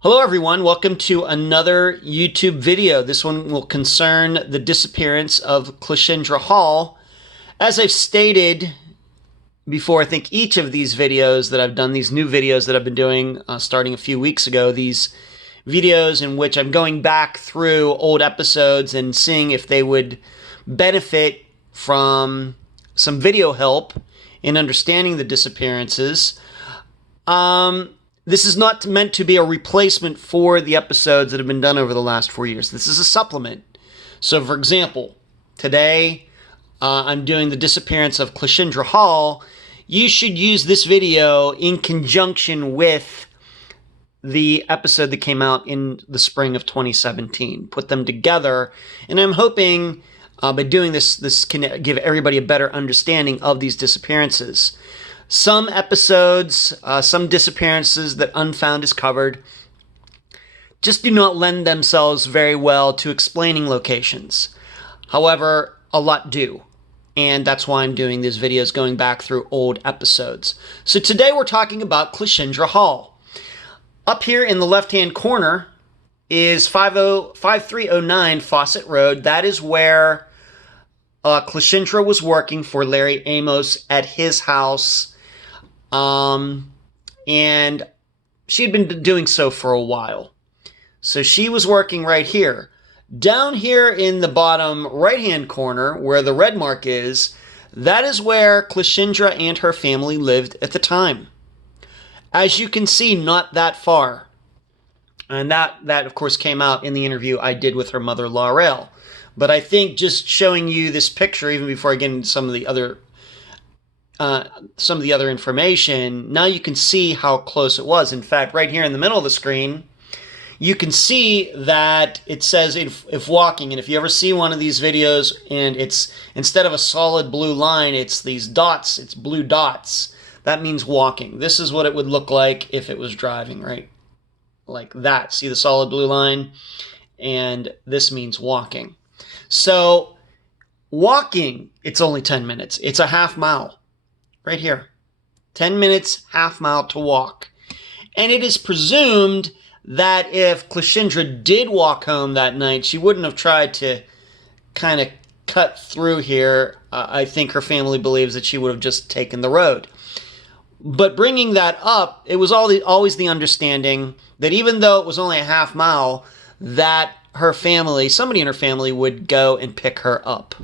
Hello everyone, welcome to another YouTube video. This one will concern the disappearance of Cleashindra Hall. As I've stated before, I think each of these videos that I've done, these new videos that I've been doing starting a few weeks ago, these videos in which I'm going back through old episodes and seeing if they would benefit from some video help in understanding the disappearances. This is not meant to be a replacement for the episodes that have been done over the last 4 years. This is a supplement. So, for example, today I'm doing the disappearance of Cleashindra Hall. You should use this video in conjunction with the episode that came out in the spring of 2017. Put them together, and I'm hoping by doing this can give everybody a better understanding of these disappearances. Some episodes, some disappearances that Unfound has covered just do not lend themselves very well to explaining locations. However, a lot do. And that's why I'm doing these videos going back through old episodes. So today we're talking about Cleashindra Hall. Up here in the left-hand corner is 5309 Fawcett Road. That is where Cleashindra was working for Larry Amos at his house. And she had been doing so for a while. So she was working right here. Down here in the bottom right-hand corner, where the red mark is, that is where Cleashindra and her family lived at the time. As you can see, not that far. And that of course, came out in the interview I did with her mother, Laurel. But I think just showing you this picture, even before I get into some of the other information, now you can see how close it was. In fact, right here in the middle of the screen, you can see that it says if walking, and if you ever see one of these videos and it's instead of a solid blue line, it's these dots, it's blue dots, that means walking. This is what it would look like if it was driving, right? Like that. See the solid blue line? And this means walking. So walking, it's only 10 minutes. It's a half mile. Right here. 10 minutes, half mile to walk. And it is presumed that if Cleashindra did walk home that night, she wouldn't have tried to kind of cut through here. I think her family believes that she would have just taken the road. But bringing that up, it was always the understanding that even though it was only a half mile, that her family, somebody in her family, would go and pick her up.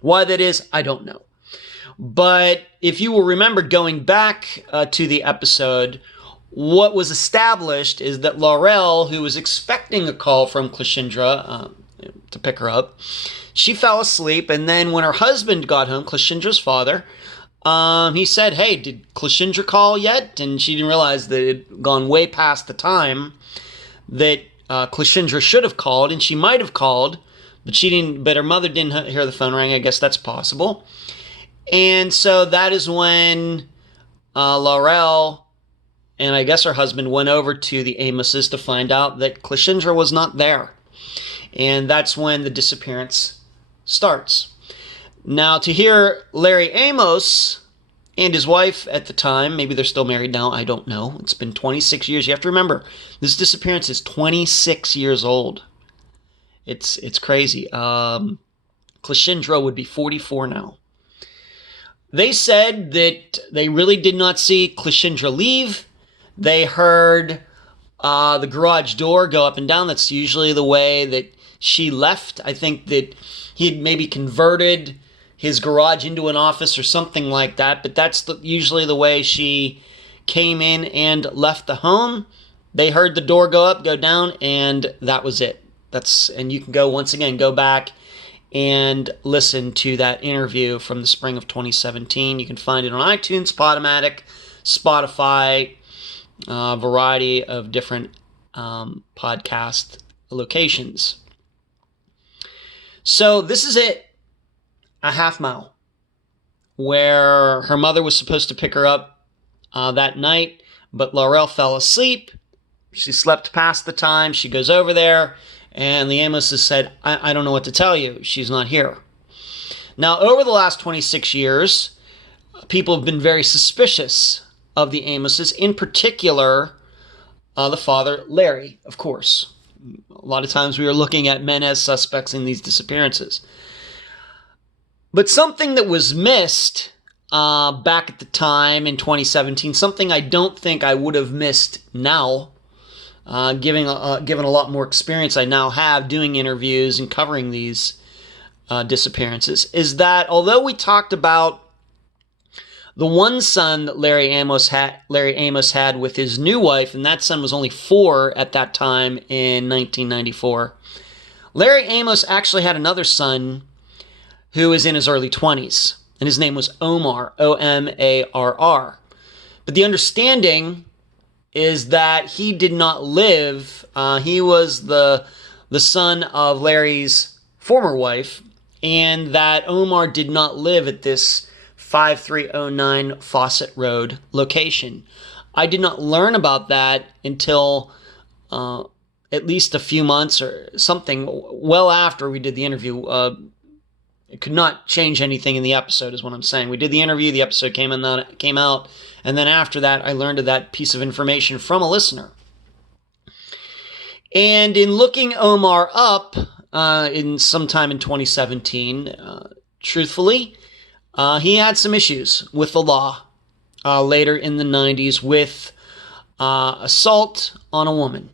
Why that is, I don't know. But if you will remember going back to the episode, what was established is that Laurel, who was expecting a call from Cleashindra to pick her up, she fell asleep. And then when her husband got home, Cleashindra's father, he said, "Hey, did Cleashindra call yet?" And she didn't realize that it had gone way past the time that Cleashindra should have called, and she might have called, but she didn't. But her mother didn't hear the phone ring. I guess that's possible. And so that is when Laurel and I guess her husband went over to the Amoses to find out that Cleashindra was not there. And that's when the disappearance starts. Now, to hear Larry Amos and his wife at the time, maybe they're still married now, I don't know. It's been 26 years. You have to remember, this disappearance is 26 years old. It's crazy. Cleashindra would be 44 now. They said that they really did not see Cleashindra leave. They heard the garage door go up and down. That's usually the way that she left. I think that he had maybe converted his garage into an office or something like that, but that's usually the way she came in and left the home. They heard the door go up, go down, and that was it. And you can go back and listen to that interview from the spring of 2017. You can find it on iTunes, Podomatic, Spotify, a variety of different podcast locations. So this is it, a half mile, where her mother was supposed to pick her up that night, but Laurel fell asleep. She slept past the time. She goes over there, and the Amoses said, I don't know what to tell you. She's not here. Now, over the last 26 years, people have been very suspicious of the Amoses. In particular, the father, Larry, of course. A lot of times we are looking at men as suspects in these disappearances. But something that was missed back at the time in 2017, something I don't think I would have missed now, given a lot more experience I now have doing interviews and covering these disappearances, is that although we talked about the one son that Larry Amos had with his new wife, and that son was only 4 at that time in 1994, Larry Amos actually had another son who was in his early 20s, and his name was Omar, Omarr. But the understanding is that he did not live. He was the son of Larry's former wife, and that Omar did not live at this 5309 Fawcett Road location. I did not learn about that until at least a few months or something well after we did the interview. It could not change anything in the episode, is what I'm saying. We did the interview, the episode came out, and then after that, I learned of that piece of information from a listener. And in looking Omar up in sometime in 2017, truthfully, he had some issues with the law later in the 90s with assault on a woman.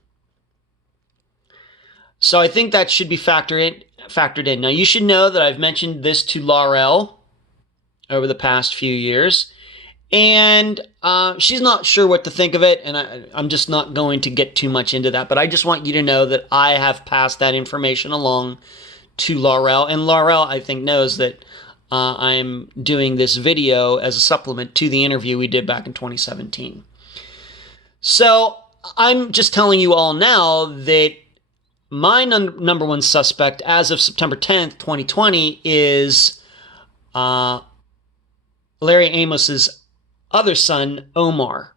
So I think that should be factored in. Now, you should know that I've mentioned this to Laurel over the past few years, and she's not sure what to think of it, and I'm just not going to get too much into that, but I just want you to know that I have passed that information along to Laurel, and Laurel, I think, knows that I'm doing this video as a supplement to the interview we did back in 2017. So I'm just telling you all now that my number one suspect as of September 10th, 2020 is Larry Amos's other son, Omar.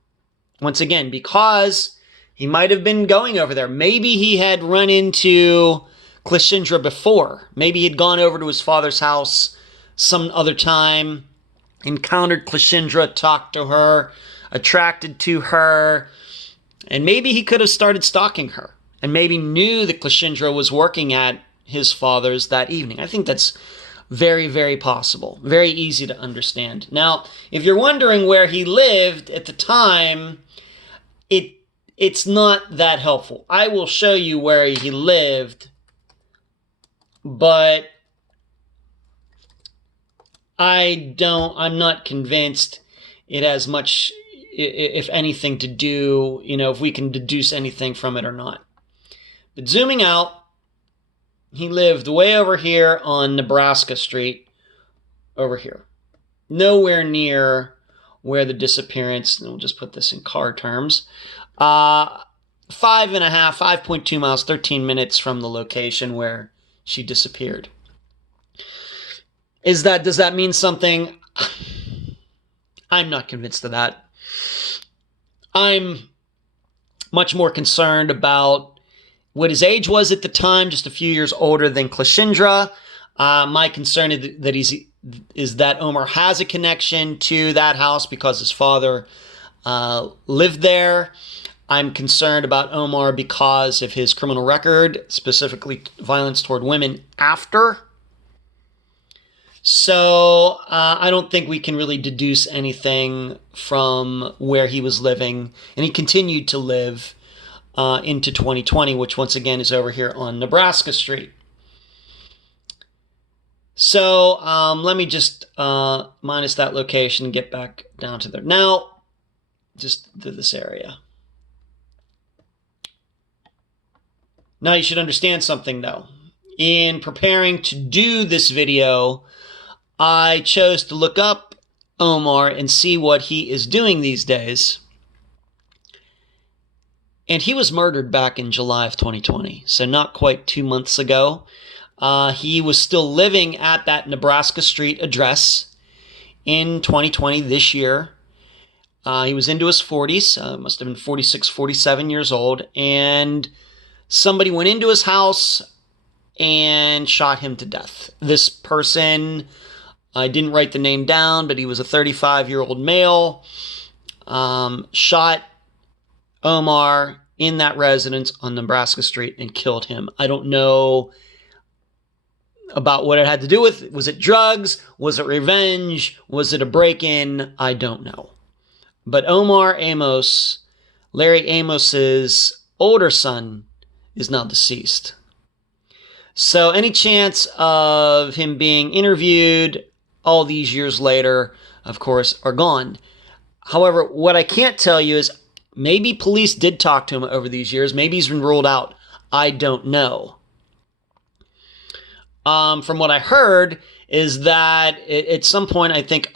Once again, because he might have been going over there. Maybe he had run into Cleashindra before. Maybe he'd gone over to his father's house some other time, encountered Cleashindra, talked to her, attracted to her, and maybe he could have started stalking her. And maybe knew that Cleashindra was working at his father's that evening. I think that's very, very possible. Very easy to understand. Now, if you're wondering where he lived at the time, it's not that helpful. I will show you where he lived, but I'm not convinced it has much, if anything, to do, if we can deduce anything from it or not. But zooming out, he lived way over here on Nebraska Street, over here. Nowhere near where the disappearance, and we'll just put this in car terms, 5.2 miles, 13 minutes from the location where she disappeared. Does that mean something? I'm not convinced of that. I'm much more concerned about what his age was at the time, just a few years older than Cleashindra. My concern is that Omar has a connection to that house because his father lived there. I'm concerned about Omar because of his criminal record, specifically violence toward women after. So I don't think we can really deduce anything from where he was living. And he continued to live into 2020, which once again is over here on Nebraska Street. So let me just minus that location and get back down to there. Now, just to this area. Now you should understand something though. In preparing to do this video, I chose to look up Omar and see what he is doing these days. And he was murdered back in July of 2020, so not quite 2 months ago. He was still living at that Nebraska Street address in 2020, this year. He was into his 40s, must have been 46, 47 years old, and somebody went into his house and shot him to death. This person, I didn't write the name down, but he was a 35-year-old male, shot Omar in that residence on Nebraska Street and killed him. I don't know about what it had to do with. Was it drugs? Was it revenge? Was it a break-in? I don't know. But Omar Amos, Larry Amos's older son, is now deceased. So any chance of him being interviewed all these years later, of course, are gone. However, what I can't tell you is maybe police did talk to him over these years. Maybe he's been ruled out. I don't know. From what I heard is that at some point, I think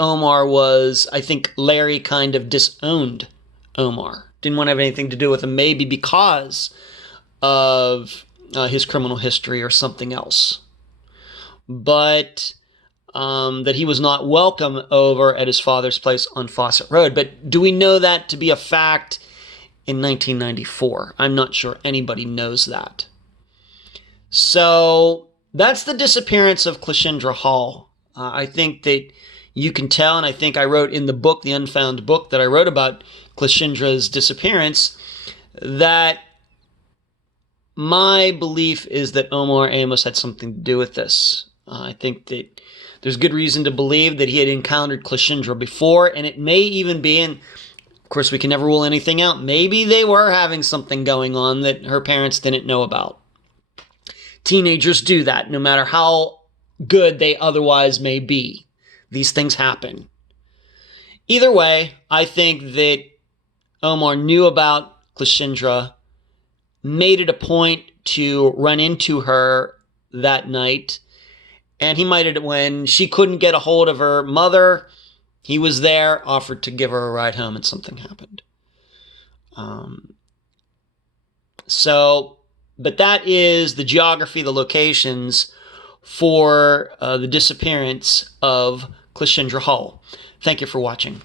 Larry kind of disowned Omar. Didn't want to have anything to do with him, maybe because of his criminal history or something else. But that he was not welcome over at his father's place on Fawcett Road. But do we know that to be a fact in 1994? I'm not sure anybody knows that. So that's the disappearance of Cleashindra Hall. I think that you can tell, and I think I wrote in the book, the Unfound book that I wrote about Cleashindra's disappearance, that my belief is that Omar Amos had something to do with this. I think that there's good reason to believe that he had encountered Cleashindra before, and it may even be, and of course we can never rule anything out, maybe they were having something going on that her parents didn't know about. Teenagers do that, no matter how good they otherwise may be. These things happen. Either way, I think that Omar knew about Cleashindra, made it a point to run into her that night, and he might have, when she couldn't get a hold of her mother, he was there, offered to give her a ride home, and something happened. But that is the geography, the locations for the disappearance of Cleashindra Hall. Thank you for watching.